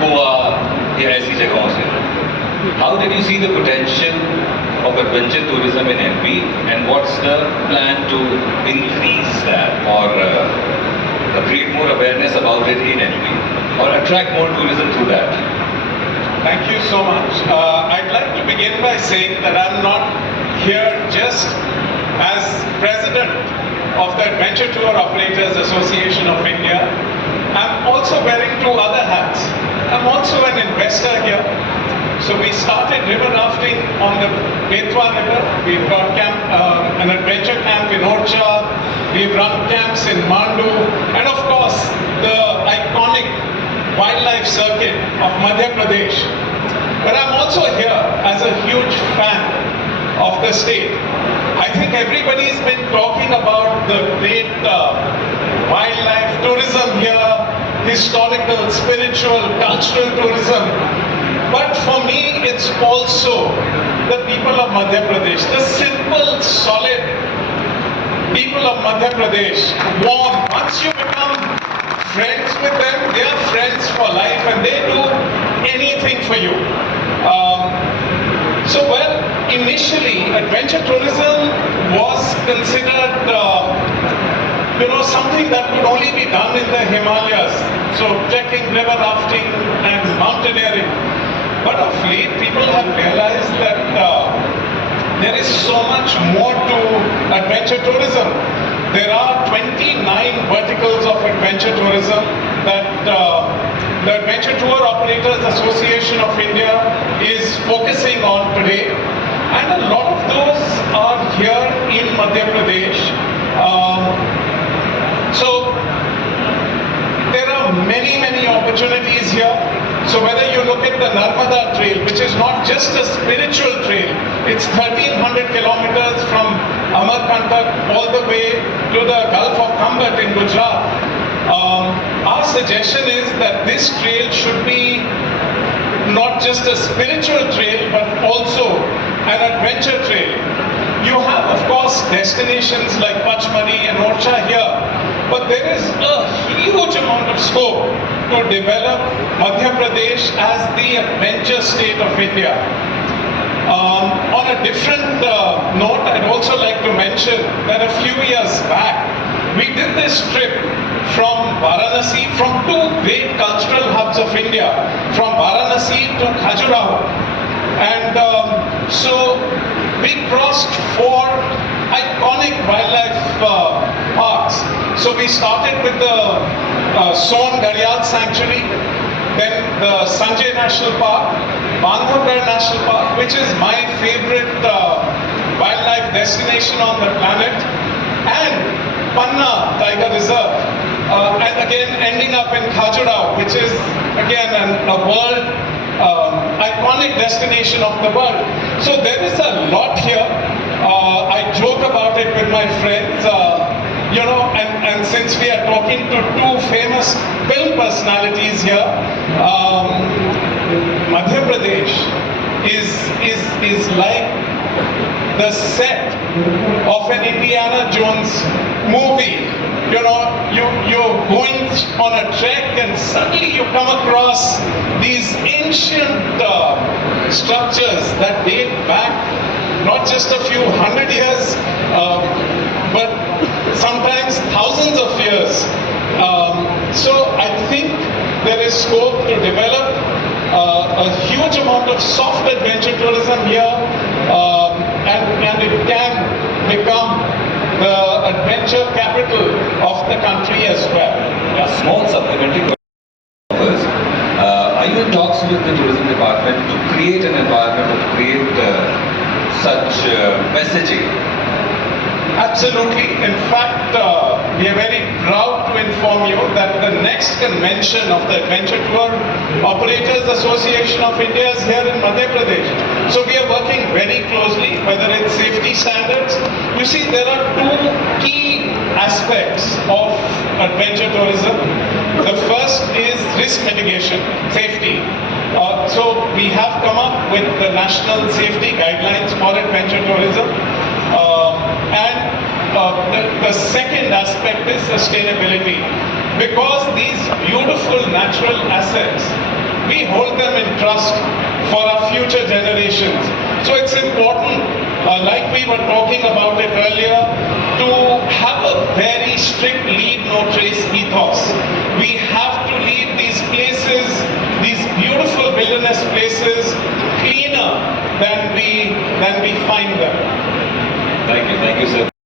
गोवा या ऐसी जगहों से. How did you see the potential of adventure tourism in MP, and what's the plan to increase that or create more awareness about it in MP or attract more tourism through that? Thank you so much. I'd like to begin by saying that I'm not here just as president of the Adventure Tour Operators Association of India. I'm also wearing two other hats. I'm also an investor here. So we started river rafting on the Betwa River. We've got an adventure camp in Orcha. We've run camps in Mandu. And of course, the iconic wildlife circuit of Madhya Pradesh. But I'm also here as a huge fan of the state. I think everybody's been talking about the great wildlife tourism here, historical, spiritual, cultural tourism. But for me, it's also the people of Madhya Pradesh, the simple, solid people of Madhya Pradesh, warm. Once you become friends with them, they are friends for life and they do anything for you. Well, initially, adventure tourism was considered, something that could only be done in the Himalayas. So, trekking, river rafting, and mountaineering. But of late, people have realized that there is so much more to adventure tourism. There are 29 verticals of adventure tourism that the Adventure Tour Operators Association of India is focusing on today. And a lot of those are here in Madhya Pradesh. So there are many, many opportunities here. So whether you look at the Narendra trail, which is not just a spiritual trail, it's 1300 kilometers from Amarkantak all the way to the Gulf of Hon'ble in Gujarat. Our suggestion is that this trail should be not just a spiritual trail, but also an adventure trail. You have, of course, destinations like Pachmari and Orcha here, but there is a huge amount of scope to develop Madhya Pradesh as the adventure state of India. On a different note, I'd also like to mention that a few years back, we did this trip from Varanasi, from two great cultural hubs of India, from Varanasi to Khajuraho. And so we crossed four iconic wildlife parks. So we started with the Son Gharial Sanctuary, then the Sanjay National Park, Bandhavgarh National Park, which is my favorite wildlife destination on the planet, and Panna Tiger Reserve, and again ending up in Khajuraho, which is again a world iconic destination of the world. So there is a lot here. I joke about it with my friends, and since we are talking to two famous film personalities here, Madhya Pradesh is like the set of an Indiana Jones movie. You're going on a trek and suddenly you come across these ancient structures that date back not just a few hundred years, but sometimes thousands of years. So I think there is scope to develop a huge amount of soft adventure tourism here, and it can become the adventure capital of the country as well. A small supplementary question. Are you in talks with the tourism department to create an environment, to create such messaging? Absolutely. In fact, we are very proud to inform you that the next convention of the Adventure Tour Operators Association of India is here in Madhya Pradesh. So we are working very closely, whether it's safety standards. You see, there are two key aspects of adventure tourism. The first is risk mitigation, safety. So we have come up with the national safety guidelines for adventure tourism. The second aspect is sustainability. Because these beautiful natural assets, we hold them in trust for our future generations. So it's important, like we were talking about it earlier, to have a very strict leave no trace ethos. We have to leave these places, these beautiful wilderness places, cleaner than we find them. Thank you, sir.